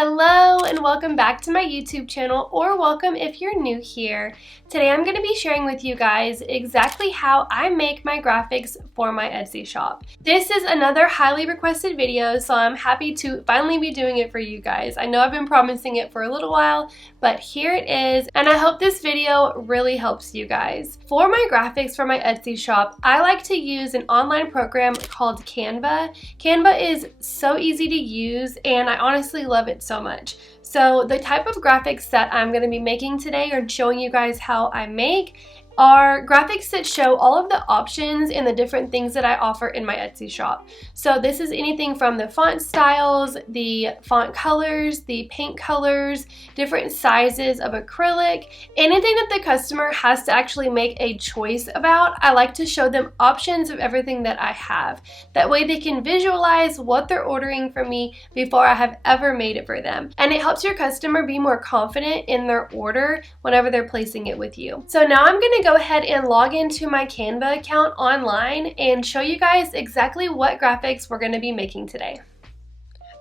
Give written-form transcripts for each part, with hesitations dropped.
Hello and welcome back to my YouTube channel, or welcome if you're new here. Today I'm going to be sharing with you guys exactly how I make my graphics for my Etsy shop. This is another highly requested video, so I'm happy to finally be doing it for you guys. I know I've been promising it for a little while, but here it is, and I hope this video really helps you guys. For my graphics for my Etsy shop, I like to use an online program called Canva. Canva is so easy to use, and I honestly love it so much. So the type of graphics that I'm going to be making today, or showing you guys how I make, are graphics that show all of the options and the different things that I offer in my Etsy shop. So this is anything from the font styles, the font colors, the paint colors, different sizes of acrylic, anything that the customer has to actually make a choice about. I like to show them options of everything that I have. That way they can visualize what they're ordering from me before I have ever made it for them. And it helps your customer be more confident in their order whenever they're placing it with you. So now I'm going to go ahead and log into my Canva account online and show you guys exactly what graphics we're going to be making today.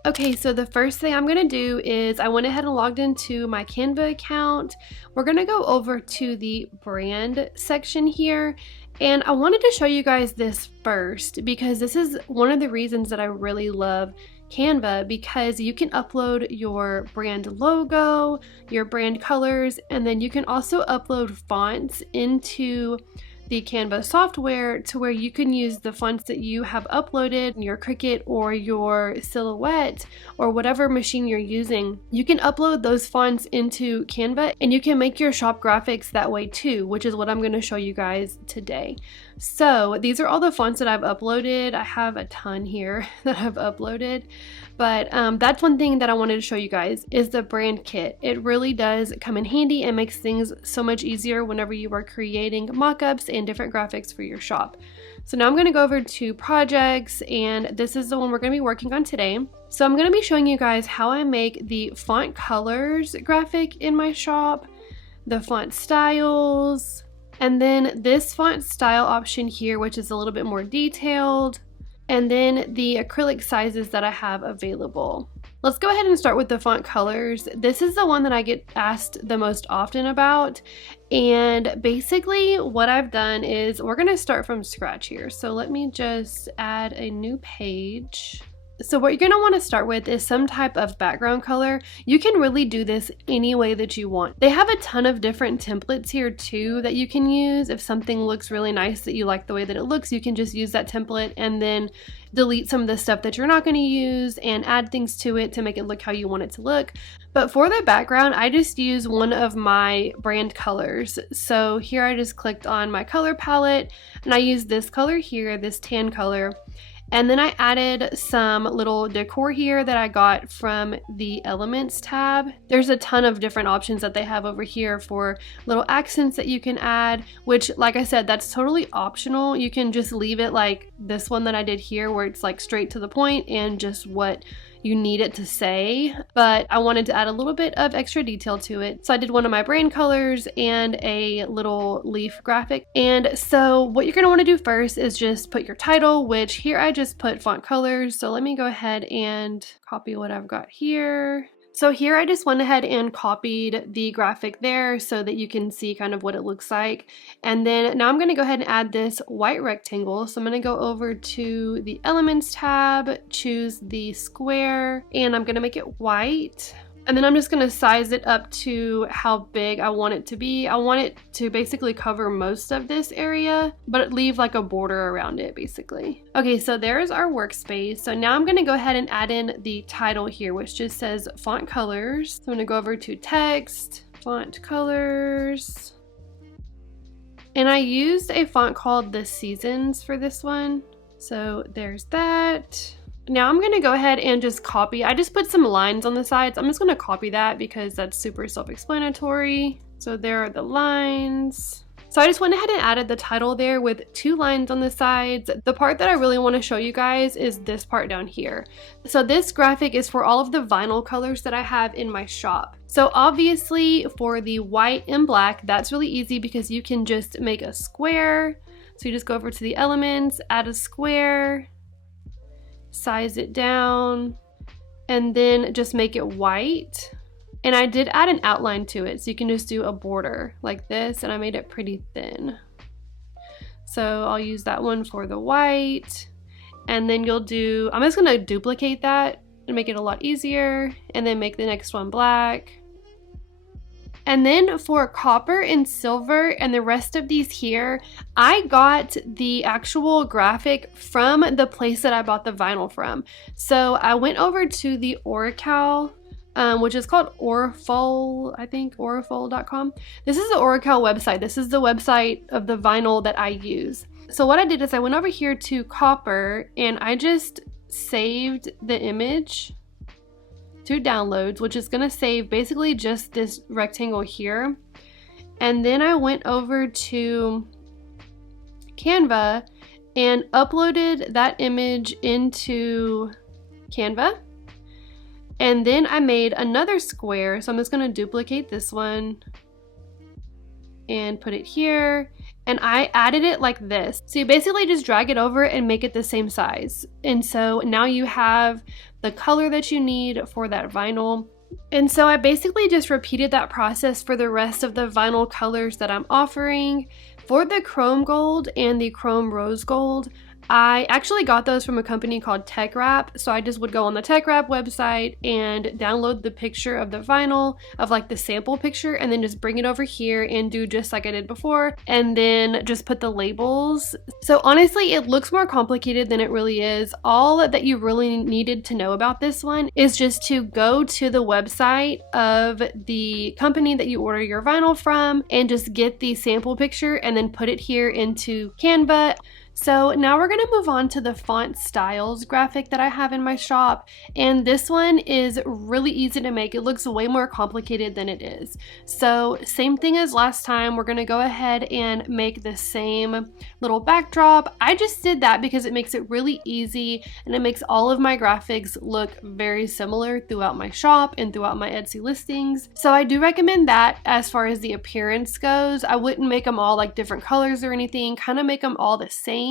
Okay, so the first thing I'm going to do is I went ahead and logged into my Canva account. We're going to go over to the brand section here, and I wanted to show you guys this first because this is one of the reasons that I really love Canva, because you can upload your brand logo, your brand colors, and then you can also upload fonts into the Canva software to where you can use the fonts that you have uploaded, your Cricut or your Silhouette or whatever machine you're using. You can upload those fonts into Canva and you can make your shop graphics that way too, which is what I'm going to show you guys today. So these are all the fonts that I've uploaded. I have a ton here that I've uploaded, but that's one thing that I wanted to show you guys is the brand kit. It really does come in handy and makes things so much easier whenever you are creating mock-ups and different graphics for your shop. So now I'm going to go over to projects, and this is the one we're going to be working on today. So I'm going to be showing you guys how I make the font colors graphic in my shop, the font styles, and then this font style option here, which is a little bit more detailed, and then the acrylic sizes that I have available. Let's go ahead and start with the font colors. This is the one that I get asked the most often about, and basically what I've done is we're going to start from scratch here. So let me just add a new page. So what you're going to want to start with is some type of background color. You can really do this any way that you want. They have a ton of different templates here too that you can use. If something looks really nice that you like the way that it looks, you can just use that template and then delete some of the stuff that you're not going to use and add things to it to make it look how you want it to look. But for the background, I just use one of my brand colors. So here I just clicked on my color palette and I use this color here, this tan color. And then I added some little decor here that I got from the Elements tab. There's a ton of different options that they have over here for little accents that you can add, which, like I said, that's totally optional. You can just leave it like this one that I did here, where it's like straight to the point and just what you need it to say, but I wanted to add a little bit of extra detail to it. So I did one of my brand colors and a little leaf graphic. And so what you're going to want to do first is just put your title, which here I just put font colors. So let me go ahead and copy what I've got here. So here I just went ahead and copied the graphic there so that you can see kind of what it looks like. And then now I'm going to go ahead and add this white rectangle. So I'm going to go over to the Elements tab, choose the square, and I'm going to make it white. And then I'm just going to size it up to how big I want it to be. I want it to basically cover most of this area, but leave like a border around it basically. Okay, so there's our workspace. So now I'm going to go ahead and add in the title here, which just says font colors. So I'm going to go over to text, font colors. And I used a font called The Seasons for this one. So there's that. Now I'm going to go ahead and just copy. I just put some lines on the sides. I'm just going to copy that because that's super self-explanatory. So there are the lines. So I just went ahead and added the title there with 2 lines on the sides. The part that I really want to show you guys is this part down here. So this graphic is for all of the vinyl colors that I have in my shop. So obviously for the white and black, that's really easy because you can just make a square. So you just go over to the Elements, add a square, size it down, and then just make it white. And I did add an outline to it, so you can just do a border like this, and I made it pretty thin. So I'll use that one for the white, and then you'll do, I'm just gonna duplicate that and make it a lot easier, and then make the next one black. And then for copper and silver and the rest of these here, I got the actual graphic from the place that I bought the vinyl from. So I went over to the Oracal, which is called Orifol, I think, orifol.com. This is the Oracal website. This is the website of the vinyl that I use. So what I did is I went over here to copper and I just saved the image to downloads, which is gonna save basically just this rectangle here. And then I went over to Canva and uploaded that image into Canva. And then I made another square, so I'm just gonna duplicate this one and put it here. And I added it like this. So you basically just drag it over and make it the same size. And so now you have the color that you need for that vinyl. And so I basically just repeated that process for the rest of the vinyl colors that I'm offering. For the chrome gold and the chrome rose gold, I actually got those from a company called TechWrap. So I just would go on the TechWrap website and download the picture of the vinyl, of like the sample picture, and then just bring it over here and do just like I did before, and then just put the labels. So honestly, it looks more complicated than it really is. All that you really needed to know about this one is just to go to the website of the company that you order your vinyl from and just get the sample picture and then put it here into Canva. So now we're going to move on to the font styles graphic that I have in my shop, and this one is really easy to make. It looks way more complicated than it is. So same thing as last time, we're going to go ahead and make the same little backdrop. I just did that because it makes it really easy and it makes all of my graphics look very similar throughout my shop and throughout my Etsy listings. So I do recommend that as far as the appearance goes. I wouldn't make them all like different colors or anything, kind of make them all the same,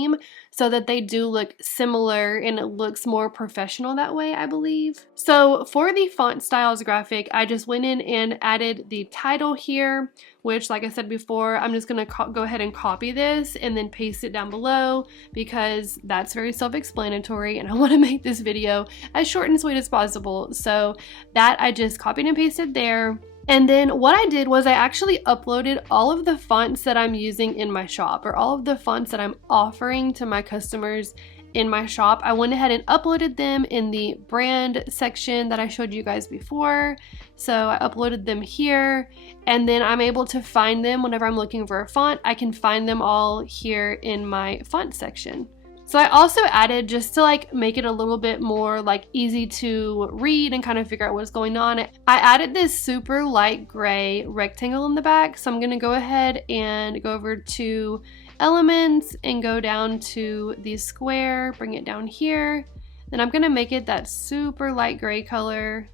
so that they do look similar and it looks more professional that way, I believe. So for the font styles graphic, I just went in and added the title here, which like I said before, I'm just gonna go ahead and copy this and then paste it down below because that's very self-explanatory and I wanna make this video as short and sweet as possible. So that I just copied and pasted there. And then what I did was I actually uploaded all of the fonts that I'm using in my shop, or all of the fonts that I'm offering to my customers in my shop. I went ahead and uploaded them in the brand section that I showed you guys before. So I uploaded them here, and then I'm able to find them whenever I'm looking for a font. I can find them all here in my font section. So I also added, just to like make it a little bit more like easy to read and kind of figure out what's going on, I added this super light gray rectangle in the back. So I'm gonna go ahead and go over to elements and go down to the square, bring it down here. Then I'm gonna make it that super light gray color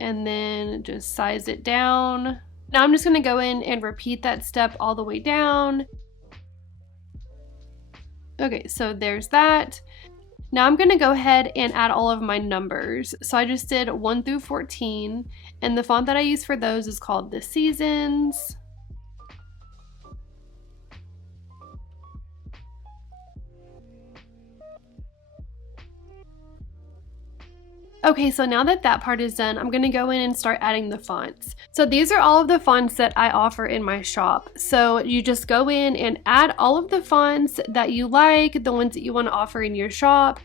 and then just size it down. Now I'm just gonna go in and repeat that step all the way down. Okay, so there's that. Now I'm gonna go ahead and add all of my numbers. So I just did 1 through 14, and the font that I use for those is called The Seasons. Okay, so now that that part is done, I'm gonna go in and start adding the fonts. So these are all of the fonts that I offer in my shop. So you just go in and add all of the fonts that you like, the ones that you want to offer in your shop.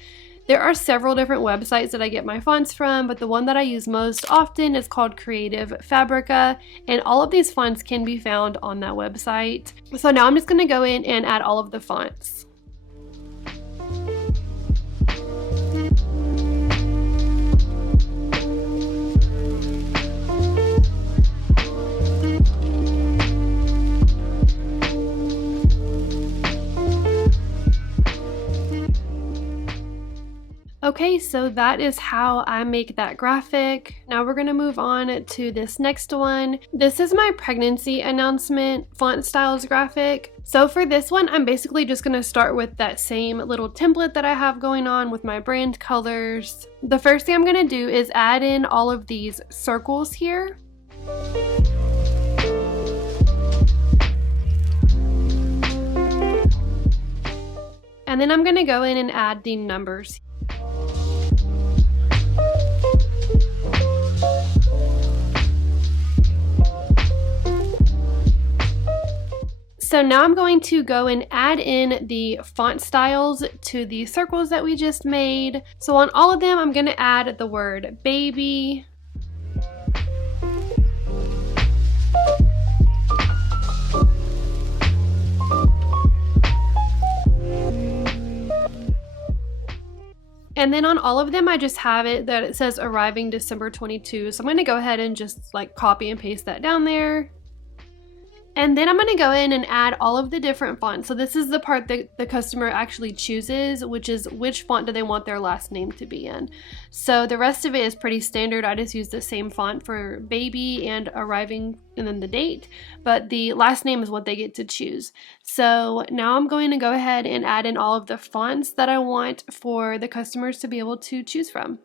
There are several different websites that I get my fonts from, but the one that I use most often is called Creative Fabrica, and all of these fonts can be found on that website. So now I'm just gonna go in and add all of the fonts. Okay, so that is how I make that graphic. Now we're gonna move on to this next one. This is my pregnancy announcement font styles graphic. So for this one, I'm basically just gonna start with that same little template that I have going on with my brand colors. The first thing I'm gonna do is add in all of these circles here. And then I'm gonna go in and add the numbers. So now I'm going to go and add in the font styles to the circles that we just made. So on all of them, I'm going to add the word baby. And then on all of them, I just have it that it says arriving December 22. So I'm going to go ahead and just like copy and paste that down there. And then I'm going to go in and add all of the different fonts. So this is the part that the customer actually chooses, which is which font do they want their last name to be in. So the rest of it is pretty standard. I just use the same font for baby and arriving and then the date, but the last name is what they get to choose. So now I'm going to go ahead and add in all of the fonts that I want for the customers to be able to choose from.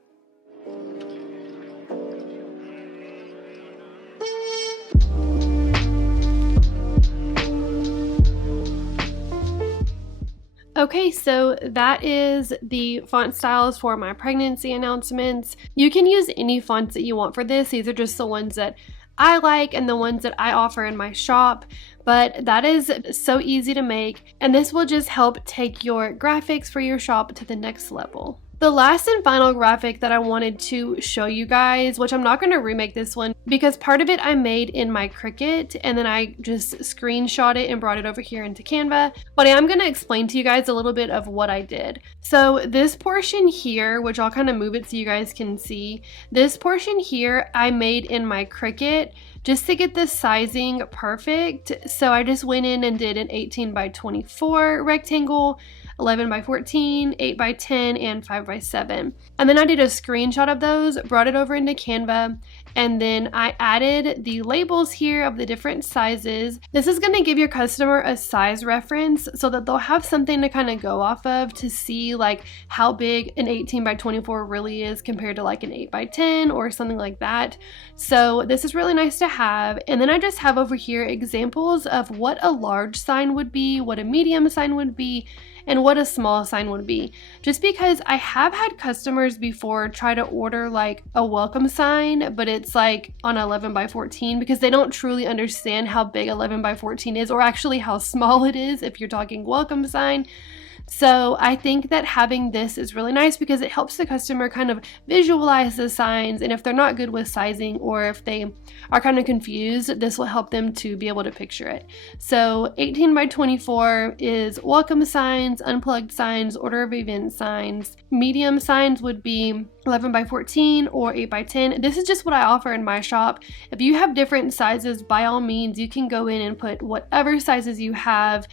Okay, so that is the font styles for my pregnancy announcements. You can use any fonts that you want for this. These are just the ones that I like and the ones that I offer in my shop, but that is so easy to make, and this will just help take your graphics for your shop to the next level. The last and final graphic that I wanted to show you guys, which I'm not going to remake this one because part of it I made in my Cricut and then I just screenshot it and brought it over here into Canva, but I am going to explain to you guys a little bit of what I did. So this portion here, which I'll kind of move it so you guys can see, this portion here I made in my Cricut just to get the sizing perfect. So I just went in and did an 18 by 24 rectangle, 11 by 14, 8 by 10, and 5 by 7. And then I did a screenshot of those, brought it over into Canva, and then I added the labels here of the different sizes. This is going to give your customer a size reference so that they'll have something to kind of go off of to see like how big an 18 by 24 really is compared to like an 8 by 10 or something like that. So this is really nice to have. And then I just have over here examples of what a large sign would be, what a medium sign would be, and what a small sign would be. Just because I have had customers before try to order like a welcome sign, but it's like on 11 by 14 because they don't truly understand how big 11 by 14 is, or actually how small it is if you're talking welcome sign. So I think that having this is really nice because it helps the customer kind of visualize the signs, and if they're not good with sizing or if they are kind of confused, this will help them to be able to picture it. So 18 by 24 is welcome signs, unplugged signs, order of event signs. Medium signs would be 11 by 14 or 8 by 10. This is just what I offer in my shop. If you have different sizes, by all means, you can go in and put whatever sizes you have.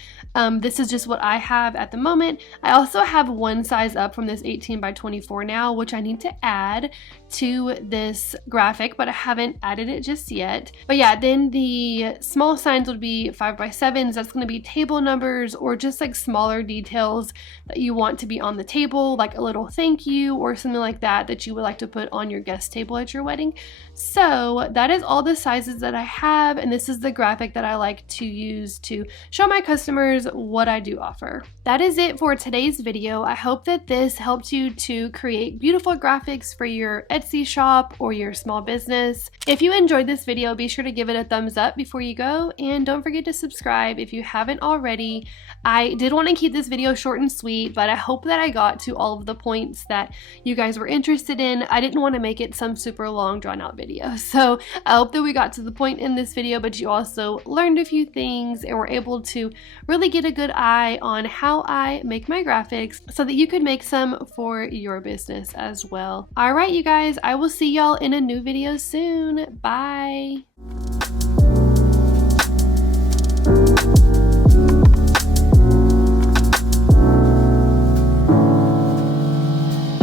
This is just what I have at the moment. I also have one size up from this 18 by 24 now, which I need to add to this graphic, but I haven't added it just yet. But yeah, then the small signs would be 5 by 7s. That's going to be table numbers or just like smaller details that you want to be on the table, like a little thank you or something like that you would like to put on your guest table at your wedding. So that is all the sizes that I have, and this is the graphic that I like to use to show my customers what I do offer. That is it for today's video. I hope that this helped you to create beautiful graphics for your Etsy shop or your small business. If you enjoyed this video, be sure to give it a thumbs up before you go, and don't forget to subscribe if you haven't already. I did want to keep this video short and sweet, but I hope that I got to all of the points that you guys were interested in. I didn't want to make it some super long drawn out video, so I hope that we got to the point in this video, but you also learned a few things and were able to really get a good eye on how I make my graphics so that you could make some for your business as well. Alright you guys, I will see y'all in a new video soon. Bye!